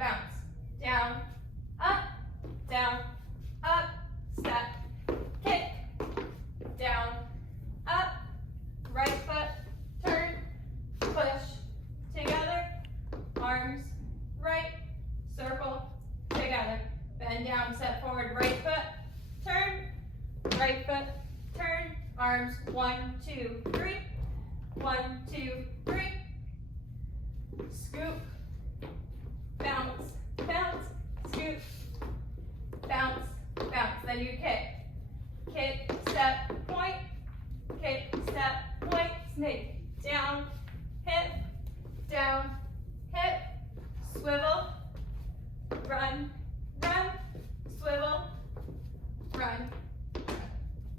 bounce. Down, up, step, kick, down, up, right foot, turn, push, together, arms, right, circle, together. Bend down, step forward, right foot, turn, right foot, turn, arms, 1, 2, 3, 1, 2, 3, scoop, bounce, bounce, scoop, bounce, bounce. Then you kick, step, point, snake, down, hip,